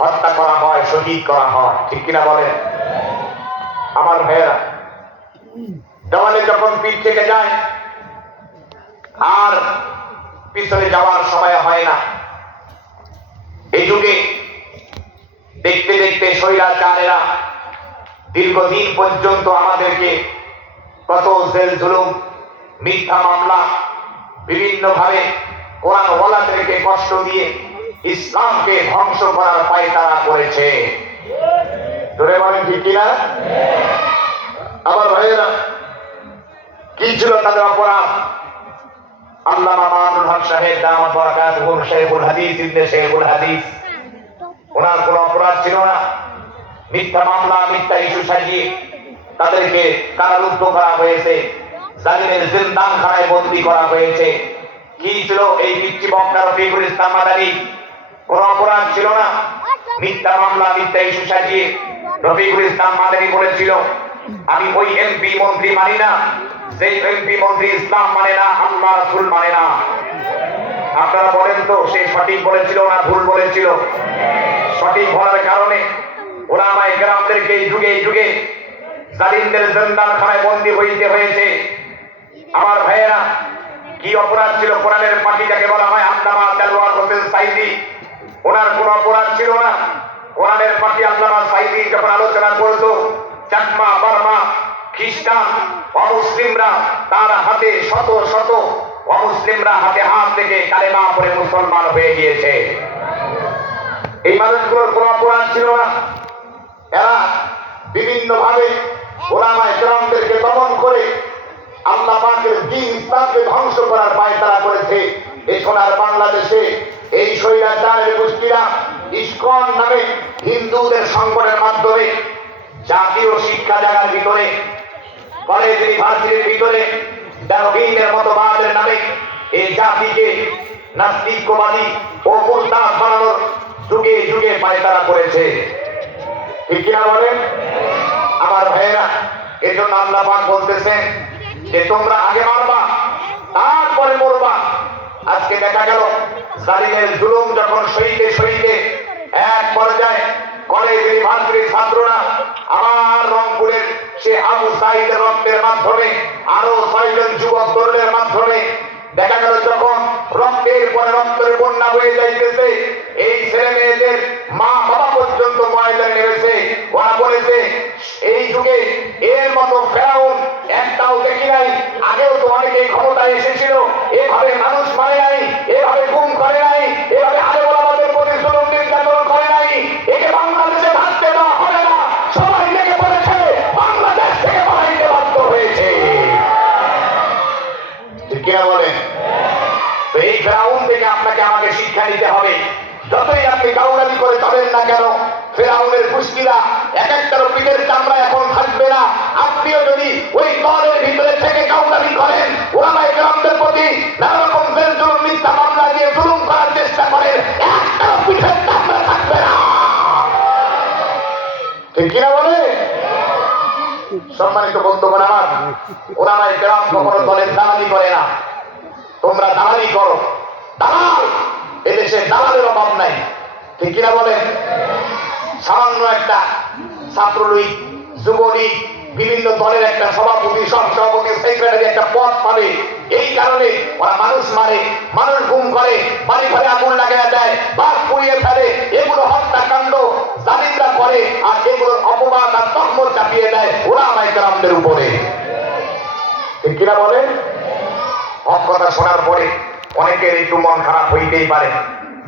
হত্যা করা হয়, শহীদ করা হয়। ঠিক কিনা বলেন? আমার ভাইয়েরা, দেওয়ালে যখন পিঠ থেকে যায় আর পিছনে যাওয়ার সময় হয় না। এই যুগে দেখতে দেখতে স্বৈরাচারেরা দীর্ঘদিন পর্যন্ত আমাদেরকে কত জেল জুলুম, মিথ্যা মামলা, বিভিন্ন ভাবে কোরআন ওয়ালাদেরকে কষ্ট দিয়ে ইসলামকে ধ্বংস করার পায়তারা করেছে। ধরে বলেন ঠিক কিনা? আমার ভাইয়েরা, কি ছিল তাদের অপরাধ? আল্লামা মামুনুল হক সাহেব দামাত বারাকাতুহু শেখুল হাদিস ইবনে শেখুল হাদিস, ওনার কোনো অপরাধ ছিল না। মিথ্যা মামলা, মিথ্যা ইস্যু সাজিয়ে তাদেরকে কারারুদ্ধ করা হয়েছে, জালিমের জিন্দানখানায় বন্দী করা হয়েছে। কি ছিল এই পিচ্চি বক্তা রফিকুল ইসলাম মাদানী? কোনো অপরাধ ছিল না। মিথ্যা মামলা, মিথ্যা ইস্যু সাজিয়ে রফিকুল ইসলাম মাদানী বলেছিল, আমি ওই এমপি মন্ত্রী মানি না যে এমপি মন্ত্রী ইসলাম মানে না, আল্লাহ রাসূল মানে না। আপনারা বলেন তো, সে সঠিক বলেছিল না ভুল বলেছিল? সঠিক বলার কারণে ওলামায়ে কেরামদেরকে এই যুগে যুগে জালিমদের জিন্দানখানায় বন্দী হইতে হয়েছে। আমার ভাইয়েরা, কি অপরাধ ছিল? কোরআনের পাখি যাকে বলা হয় আল্লামা দেলওয়ার হোসেন সাইদি, ওনার কোনো অপরাধ ছিল না। কোরআনের পাখি আল্লামা সাইদি যখন আলোচনা করতো, চাকমা, বার্মা, খ্রিস্টান, অমুসলিমরা তার হাতে শত শত অমুসলিমরা হাতে হাত থেকে কালেমা পড়ে মুসলমান হয়ে গিয়েছে। এই মানুষগুলোর কোনো অপরাধ ছিল না। এরা বিভিন্ন ভাবে ওলামায়ে কেরামদেরকে দমন করে আল্লাহ পাকের দ্বীন ইসলামকে ধ্বংস করার পায়তারা করেছে। এই সোনার বাংলাদেশে এই স্বৈরাচারের গোষ্ঠীরা ইসকন নামে হিন্দুদের সংগঠনের মাধ্যমে জাতীয় শিক্ষা জায়গার ভিতরে, কলেজ ইউনিভার্সিটির ভিতরে দারুহিনের মতবাদের নামে এই জাতিকে নাস্তিকবাদী ও মুরতাদ বানানোর যুগে যুগে পায়তারা করেছে। ঠিক কিনা বলেন? আমার ভাইয়েরা, এজন্য আল্লাহ পাক বলতেছেন যে তোমরা আগে মারবা, তারপরে মরবা। আজকে দেখা গেল জালিমের জুলুম যখন সইতে সইতে এক পর্যায়ে কলেজ ইউনিভার্সিটির ছাত্ররা আবার রংপুরের সে আবু সাইদের রক্তের মাধ্যমে, আরো 6 জন যুবক তরুণের মাধ্যমে দেখা গেল যখন রক্তের পরে রক্তের বন্যা বয়ে যাইতেছে, এই ছেলে মেয়েদের মা বাবা পর্যন্ত ময়দানে নেমেছে। ওরা বলেছে এই যুগে এর মতো ফেরাউন একটাও দেখি নাই। আগেও তো অনেকেই ক্ষমতায় এসেছিল, এভাবে মানুষ মারে নাই, এভাবে গুম করে নাই, এভাবে আলেম ওলামাদের প্রতি জুলুম নির্যাতন করে নাই। একে বাংলাদেশে থাকতে দেওয়া হবে না। সবাই লেগে পড়েছে, বাংলাদেশ থেকে পালাইতে বাধ্য হয়েছে। ঠিক কিনা বলেন? তো এই ফেরাউন থেকে আপনাকে আমাকে শিক্ষা নিতে হবে। যতই আপনি গাউলামি করে চলেন না কেন, ফেরাউনের গোষ্ঠীরা এক একটার পিঠের চামড়া এখন থাকবে না। আপনিও যদি ওই দলের ভিতরে থেকে গাউলামি করেন, ওলামায়ে কেরামদের প্রতি নানা রকম জেল জুলুম, মিথ্যা মামলা দিয়ে জুলুম করার চেষ্টা করেন, একটার পিঠের চামড়া থাকবে না। ঠিক কিনা বলে? সম্মানিত বন্ধুগণ আমার, ওলামায়ে কেরাম কখনো দলের দালালি করে না। তোমরা দালালি করো, দালাল। এদেশে দালালের অভাব নাই। ঠিক কিনা বলেন? সামান্য একটা ছাত্রলীগ, যুবলীগ, বিভিন্ন দলের একটা সভাপতি, সহসভাপতি, সেক্রেটারি একটা পদ পাবে, এই কারণে ওরা মানুষ মারে, মানুষ গুম করে, বাড়ি ঘরে আগুন লাগিয়ে দেয়, বাস পুড়িয়ে ফেলে। এগুলো হত্যাকাণ্ড জালিমরা করে, আর এগুলোর অপবাদ আর তহমত চাপিয়ে দেয় ওলামায়ে কেরামদের উপরে। ঠিক কিনা বলেন? হক কথা শোনার পরে অনেকের একটু মন খারাপ হইতেই পারে।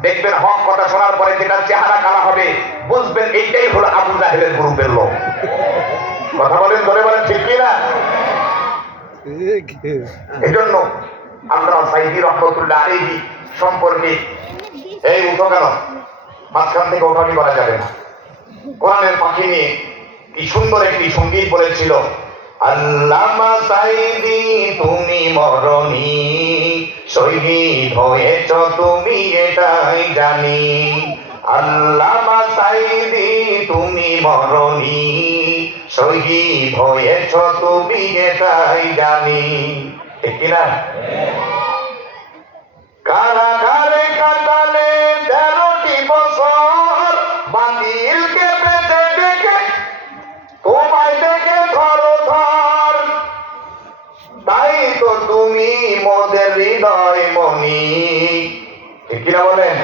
দেখবেন হক কথা শোনার পরে যেটা চেহারা কালা হবে, বুঝবেন এইটাই হলো আবু জাহেলের গ্রুপের লোক। কথা বলেন, ধরে বলেন, ঠিক কিনা? এই জন্য আমরা সাইদি রহমতুল্লাহ আলাইহি সম্পর্কে এই উঠো কেন, মাঝখান থেকে ওঠানি করা যাবে না। কোরআনের পাখি নিয়ে কি সুন্দর একটি সঙ্গীত বলেছিল, আল্লামা সাইদি তুমি মরণি, শহীদ হয়েছ তুমি এটাই জানি। আল্লামা সাইদি তুমি মরণি, শহীদ হয়েছ তুমি এটাই জানি। ঠিক কিনা? কারাগারে কাটালে 13টি বছর, বাতিলকে বেঁচে দেখে তোমায় দেখে ধরো ধর, তাই তো তুমি মোদের হৃদয় মনি। ঠিক কিনা বলেন?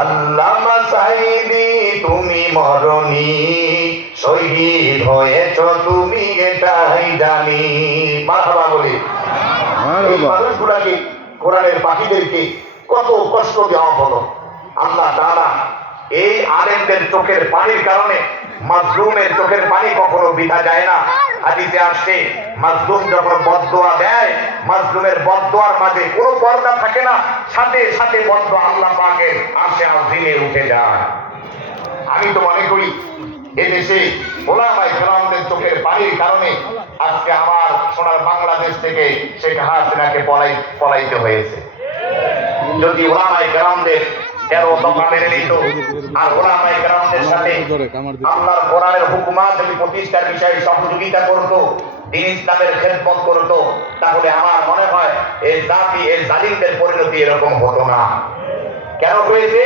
আল্লামা সাইদি তুমি মরণি, শহীদ হয়েছ তুমি এটাই জানি। মারহাবা বলি। এই মানুষগুলাকে, কোরআনের পাখিদেরকে কত কষ্ট দেওয়া হলো। আল্লাহ তাআলা এই আলেমদের চোখের পানির কারণে, মাজলুমের চোখের পানি কখনো বৃথা যায় না। হাদিসে আসছে, মাজলুম যখন বদদোয়া দেয়, মাজলুমের বদদোয়ার মাঝে কোনো পর্দা থাকে না, সাথে সাথে বদদোয়া আল্লাহ পাকের আরশে আজিমে উঠে যায়। আমি তো মনে করি এদেশে ওলামায়ে কেরামদের চোখের পানির কারণে আজকে আমার সোনার বাংলাদেশ থেকে শেখ হাসিনাকে পলাইতে হয়েছে। যদি ওলামায়ে কেরামদের 13 দফা মেনে নিত আর ওলামায়ে কেরামদের সাথে আল্লাহর কোরআনের হুকুমাত যদি প্রতিষ্ঠার বিষয়ে সহযোগিতা করত, দ্বীন ইসলামের খেদমত করত, তাহলে আমার মনে হয় এই জাতি, এই জালিমদের পরিণতি এরকম হতো না। কেন হয়েছে?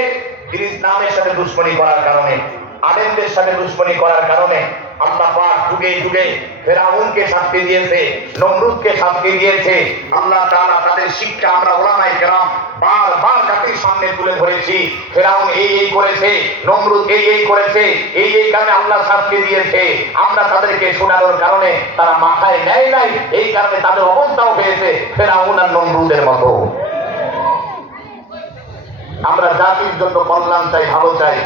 দ্বীন ইসলামের সাথে দুশমনি করার কারণে, আলেমদের সাথে দুশমনি করার কারণে আল্লাহ পাক যুগে যুগে ফেরাউনকে শাস্তি দিয়েছে, নমরুদকে শাস্তি দিয়েছে। আল্লাহ তাআলা তাদের শিক্ষা আমরা ওলামায়ে কেরাম বারবার জাতির সামনে তুলে ধরেছি। ফেরাউন এই করেছে, নমরুদ এই করেছে, এই কারণে আল্লাহ শাস্তি দিয়েছে। আমরা তাদেরকে শোনানোর কারণে তারা মাথায় নেয় নাই, এই কারণে তাদের অবস্থাও হয়েছে ফেরাউন আর নমরুদের মতো। আমরা জাতির জন্য কল্যাণ চাই, ভালো চাই,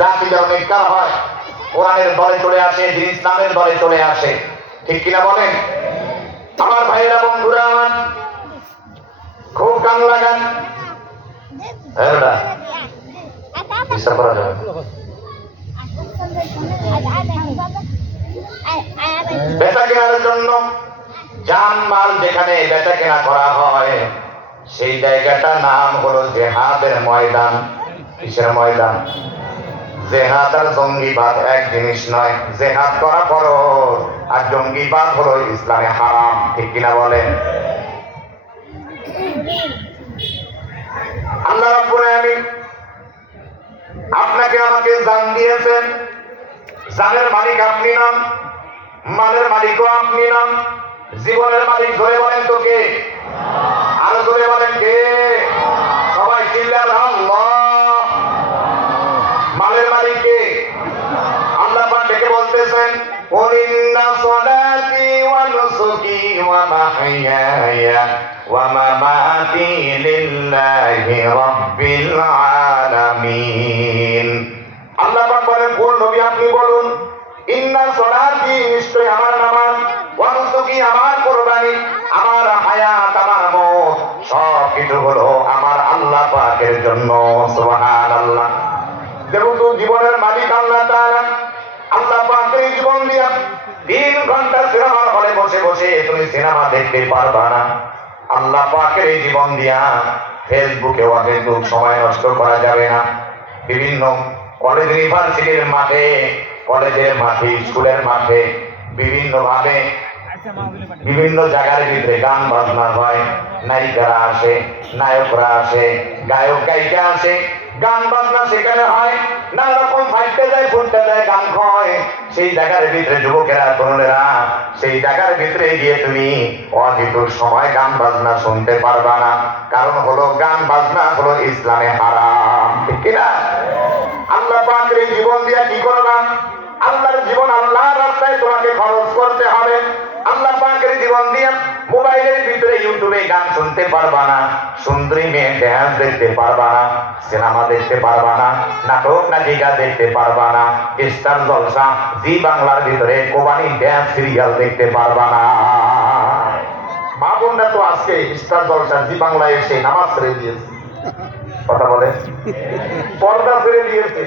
জাতি যেন নেককার হয়, কোরআনের দলে চলে আসে, দ্বীন ইসলামের দলে চলে আসে। ঠিক কিনা বলেন? আমার ভাইয়েরা, বন্ধুরা আমার, খুব কান লাগান। বেচা কেনার জন্য জান মাল যেখানে বেচা কেনা করা হয়, সেই জায়গাটার নাম হলো জিহাদের ময়দান। কিসের ময়দান? জিহাদ আর জঙ্গিবাদ এক জিনিস নয়। জিহাদ করা ফরজ আর জঙ্গিবাদ হলো ইসলামে হারাম। ঠিক কিনা বলেন? আল্লাহ রাব্বুল আলামিন আপনাকে আমাকে জান দিয়েছেন। জানের মালিক আপনি নন, মালের মালিকও আপনি নন, জীবনের মালিক ধরে বলেন তো কে? আরো ধরে বলেন কে? সবাই চিল্লান আল্লাহ। মালের মালিক কে? আল্লাহ পাক ডেকে বলতেছেন, কুল ইন্না সলাতি ওয়া নুসুকি ওয়া মাহইয়ায়া ওয়া মামাতি লিল্লাহি রাব্বিল আলামিন। আল্লাহ পাক বলেন, কোন নবী আপনি বলুন, ইন্না সলাতি, নিশ্চয় আমার নামাজ, ওয়া নুসুকি আমার কুরবানি, আমার হায়াত, আমার মওত, সব কিছু হলো আমার আল্লাহ পাকের জন্য। সুবহানাল্লাহ। যেহেতু জীবনের মালিক আল্লাহ তাআলা, আল্লাহ পাকের জীবন দিয়া 3 ঘন্টা সিনেমার হলে বসে বসে তুমি সিনেমা দেখতে পারবা না। আল্লাহ পাকের এই জীবন দিয়া ফেসবুকে কিন্তু সময় নষ্ট করা যাবে না। বিভিন্ন কলেজ ইউনিভার্সিটির মাঠে, কলেজের মাঠে, স্কুলের মাঠে বিভিন্নভাবে বিভিন্ন জায়গার ভিতরে গান বাজনা হয়, নায়িকারা আসে, নায়করা আসে, গায়ক গায়িকা আসে, গান বাজনা সেখানে হয়, নানা রকম ফাইটতে যায়, ফুটতে যায়, গান হয়। সেই জায়গার ভিতরে যুবকেরা, তরুণেরা সেই জায়গার ভিতরে গিয়ে তুমি অধিক সময় গান বাজনা শুনতে পারবা না। কারণ হলো গান বাজনা হলো ইসলামে হারাম। ঠিক কিনা? আল্লাহ পাকের জীবন দিয়া কি করবা? আল্লাহর জীবন আল্লাহর রাস্তায় তোমাকে খরচ করতে হবে। আল্লাহ পাকের জীবন দিয়া মোবাইলের ভিতরে ইউটিউবে গান শুনতে পারবা না, সুন্দরী মেয়ে ড্যান্স দেখতে পারবা না, সিনেমা দেখতে পারবা না, নাটক নাটিকা দেখতে পারবা না, স্টার জলসা, জি বাংলার ভিতরে কোবানি ড্যান্স সিরিয়াল দেখতে পারবা না। মা বোনরা তো আজকে স্টার জলসা, জি বাংলায় এসে নামাজ ছেড়ে দিয়েছে। কথা বলে, পর্দা ছেড়ে দিয়েছে।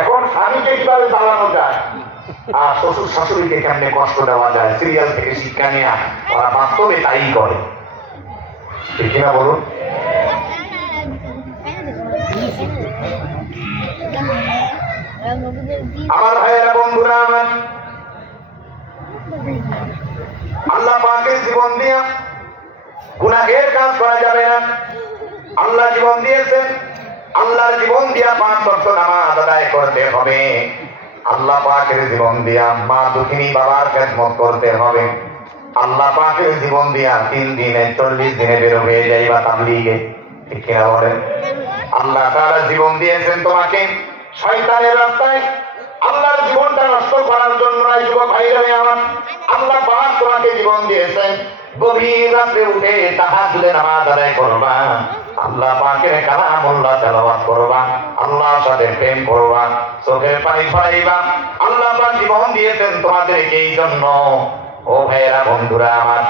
এখন স্বামীকে কিভাবে চালানো যায় আর শ্বশুর শাশুড়িকে কেমনে কষ্ট দেওয়া যায়, সিরিয়াল থেকে শিক্ষা নেওয়া, ওরা বাস্তবে তাই করে। ঠিক কিনা বলুন? আমার ভাইয়েরা, বন্ধুরা আমার, আল্লাহ পাকের জীবন দিয়া গুনাহের কাজ করা যাবে না। আল্লাহ জীবন দিয়েছেন, আল্লাহর জীবন দিয়া 5 ওয়াক্ত নামাজ আদায় করতে হবে, আল্লাহ পাকের জীবন দিয়া মা দুঃখিনী বাবার খেদমত করতে হবে, আল্লাহ পাকের জীবন দিয়া 3 দিনে 40 দিনে বের হয়ে যাইবা তাবলীগে। ঠিক কিনা বলেন? আল্লাহ তাআলা জীবন দিয়েছেন তোমাকে শয়তানের রাস্তায়, আল্লাহর জীবনটা নষ্ট করার জন্য নয় যুবক ভাইরা আমার। আল্লাহ পাক তোমাকে জীবন দিয়েছেন গভীর রাতে উঠে তাহাজ্জুদের নামাজ আদায় করবা, আল্লাহ পাকের কালামুল্লাহ তেলাওয়াত করবা, আল্লাহর সাথে প্রেম করবা, চোখের পানি ফলাইবা। আল্লাহ পাক জীবন দিয়েছেন তোমাদেরকে এই জন্য। ও ভাইরা বন্ধুরা আমার,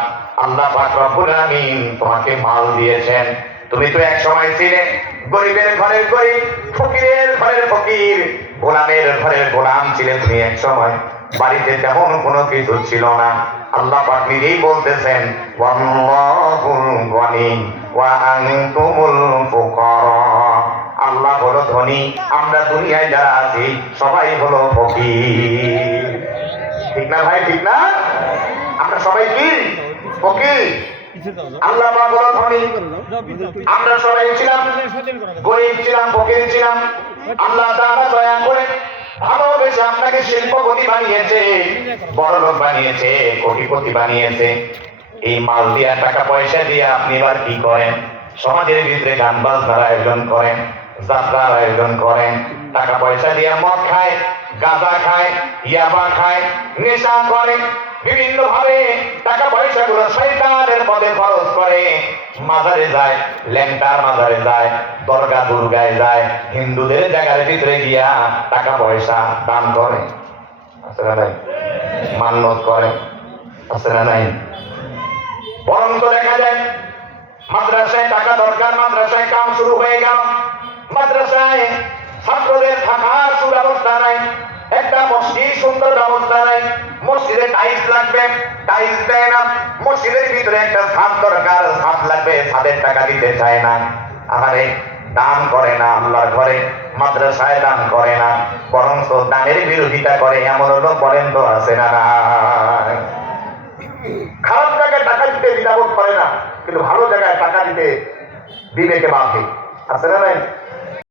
আল্লাহ পাক রব্বুল আমিন তোমাকে মাল দিয়েছেন। তুমি তো এক সময় ছিলে গরিবের ঘরের গরিব, ফকিরের ঘরের ফকির, গোলামের ঘরের গোলাম ছিলে তুমি এক সময়। বাড়িতে তেমন কোনো কিছু ছিল না। আল্লাহ পাক নিজেই বলতেছেন ওয়াল্লাহুল গনি ওয়া আনতুমুল ফুকারা। আল্লাহ হলো ধনী, আমরা দুনিয়ায় যারা আছি সবাই হলো ফকির। ঠিক না ভাই? ঠিক না? আমরা সবাই কি ফকির? আল্লাহ পাক হলো ধনী, আমরা সবাই ছিলাম গরিব, ছিলাম ফকির ছিলাম। আল্লাহ তাআলা দয়া করে ভালোবেসে আপনাকে শিল্পপতি বানিয়েছে, বড়লোক বানিয়েছে, কোটিপতি বানিয়েছে। এই মাল দিয়া টাকা পয়সা দিয়ে আপনি এবার কি করেন? সমাজের ভিতরে গান বাজনার আয়োজন করেন, যাত্রার আয়োজন করেন, টাকা পয়সা দিয়ে মদ খায়, গাঁজা খায়, ইয়াবা খায়, নেশা করে, বিভিন্ন ভাবে টাকা পয়সা গুলো শয়তানের পথে খরচ করে। মাজারে যায়, ল্যাংটার মাজারে যায়, দরগা দুর্গায় যায়, হিন্দুদের জায়গার ভিতরে গিয়া টাকা পয়সা দান করে, আছে না নাই? মান্যত করে, আছে না নাই? বরং তো দেখা যায় মাদ্রাসায় টাকা দরকার, মাদ্রাসায় কাম শুরু হয়ে গেল, মাদ্রাসায় ছাত্রদের থাকার সুব্যবস্থা নাই, একটা মসজিদ সুন্দর ব্যবস্থা নাই, মসজিদে টাইলস লাগবে, টাইলস দেয় না, মসজিদের ভিতরে একটা ছাদ দরকার, ছাদ লাগবে, ছাদের টাকা দিতে চায় না। আহারে, দান করে না আল্লাহর ঘরে, মাদ্রাসায় দান করে না, বরং তো দানের বিরোধিতা করে। এমন লোক বলেন তো আছে না? খারাপ জায়গায় টাকা দিতে দ্বিধাবোধ করে না, কিন্তু ভালো জায়গায় টাকা দিতে বিবেকে বাঁধে, আছে না নাই?